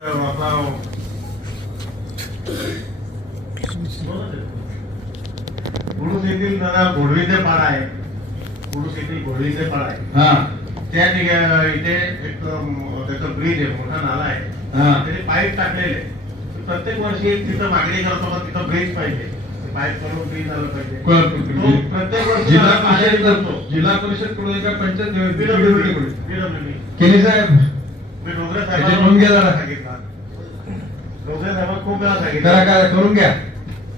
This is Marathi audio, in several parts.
बुडूस येथील घोडवीचे पाडा आहे. बुडूस येथील घोडवीचे पाडा आहे. त्या ठिकाणी इथे एक त्याचा ब्रिज आहे, मोठा नाला आहे. त्याने पाईप टाकलेले. प्रत्येक वर्षी तिथं मागणी करतो का तिथं ब्रिज पाहिजे, पाईप करून ब्रिज झालं पाहिजे. प्रत्येक वर्षी जिल्हा परिषद कडून का पंचायत केली साहेब. मी डोंगरे साहेबांना सांगितलं. डोंगरे साहेब खूप वेळा सांगितलं काय करून घ्या.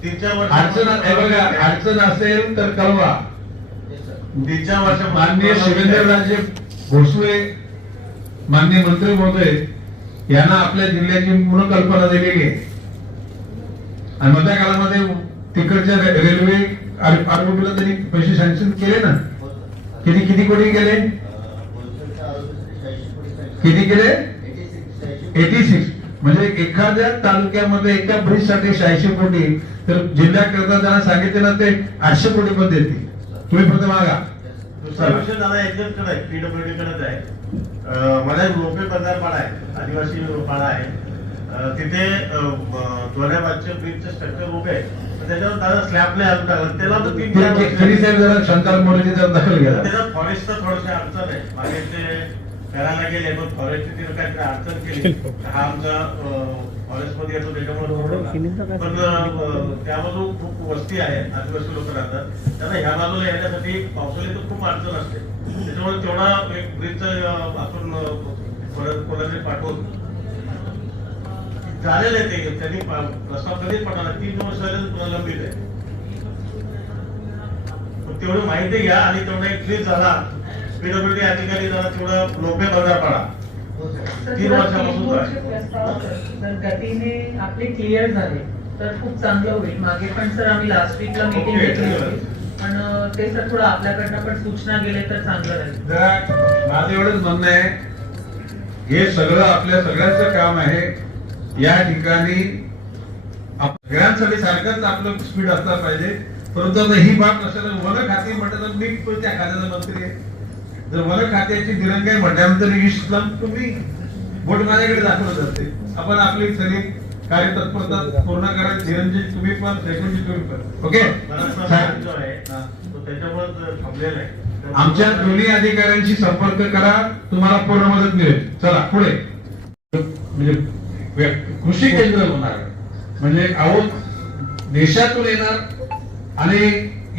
3-4 वर्ष अडचण असेल तर कळवा. 3-4 वर्ष माननीय शिवेंद्रराजे भोसले माननीय मंत्री महोदय यांना आपल्या जिल्ह्याची पूर्ण कल्पना दिलेली आहे आणि मधल्या काळामध्ये तिकडच्या रेल्वे आरोग्याला त्यांनी पैसे सँक्शन केले ना. किती कोटी केले? किती केले? 86. म्हणजे एखाद्या तालुक्यामध्ये एका ब्रिज साठी 86 कोटी, तर जिल्ह्याकरता त्यांना सांगितले ना ते 800 कोटी पण देतील. तुम्ही फक्त मागा. दुसरा विषय दादा एकच कडे पीडब्ल्यूडी कडेच आहे. माझा लोपे बाजार पाडा आहे, आदिवासी पाडा आहे. तिथे दोन्याबादच्या ब्रिजचं स्ट्रक्चर उभे आहे, त्याच्यावर दादा स्लॅब नाही अजून टाकलं. त्याला तर 3-4 शंकर मोरेची दखल घ्या. त्याचा फॉरेस्टचा थोडीशी अडचण आहे. मागे ते करायला गेले पण फॉरेस्टची तिथे काहीतरी अडचण केली. हा आमचा फॉरेस्ट मध्ये येतो त्याच्यामुळे पण त्यामधून खूप वस्ती आहे, आदिवासी लोक राहतात. त्यांना ह्या बाजूला येण्यासाठी पावसाळ्यात खूप अडचण असते. त्याच्यामुळे तेवढा एक ब्रिजचा आपण कोणाकडे पाठवून झालेलं आहे. ते त्यांनी प्रस्ताव कधीच पाठवला. 3 वर्ष झाले लंबित आहे. तेवढं माहिती घ्या आणि तेवढा एक ब्रिज झाला. पीडब्ल्यूडी अधिकारी जरा तेवढा लोपे बाजार पाडा 3 वर्षापासून गतीने आपले क्लिअर झाले तर खूप चांगलं होईल. मागे पण सर आम्ही लास्ट वीकला मीटिंग घेतली होती, पण ते सर थोडं आपल्याकडनं पण सूचना गेले तर चांगलं राहील. माझं एवढंच म्हणणं आहे, हे सगळं आपल्या सगळ्यांचं काम आहे. या ठिकाणी सगळ्यांसाठी सारखंच आपलं स्पीड असला पाहिजे. परंतु ही बाब नसेल वन खाते म्हटलं तर मी त्या खात्याचा मंत्री आहे. जर वन खात्याची दिरंगाई म्हटल्यानंतर इस्लाम तुम्ही बोट माझ्याकडे दाखवलं जाते. आपण आपली सगळी कार्यतत्परता पूर्ण करा. चिरंजीव तुम्ही पण, शेखुंजी तुम्ही पण. ओके. आमच्या दोन्ही अधिकाऱ्यांशी संपर्क करा, तुम्हाला पूर्ण मदत मिळेल. चला पुढे. म्हणजे कृषी केंद्र होणार म्हणजे अहो देशातून येणार आणि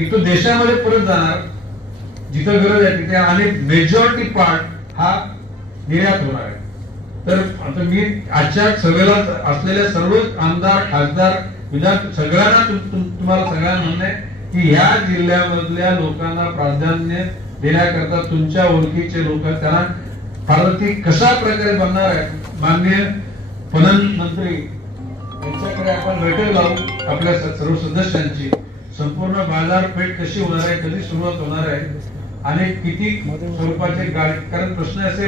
इथून देशामध्ये परत जाणार. जिथं गरज आहे तिथे आणि मेजॉरिटी पार्ट हा निर्यात होणार आहे. तर आता मी आजच्या सभेला असलेल्या सर्व आमदार, खासदार, विधान सगळ्यांना तुम्हाला सगळ्यांना म्हणणं आहे की ह्या जिल्ह्यामधल्या लोकांना प्राधान्य देण्याकरता तुमच्या ओळखीचे लोक त्यांना पार्वती कशा प्रकारे बनणार आहे. माननीय पणन मंत्री यांच्याकडे आपण बैठक लावू. आपल्या सर्व सदस्यांची संपूर्ण बाजारपेठ कशी होणार आहे, कधी सुरुवात होणार आहे आणि किती स्वरूपाचे गाडी. कारण प्रश्न असे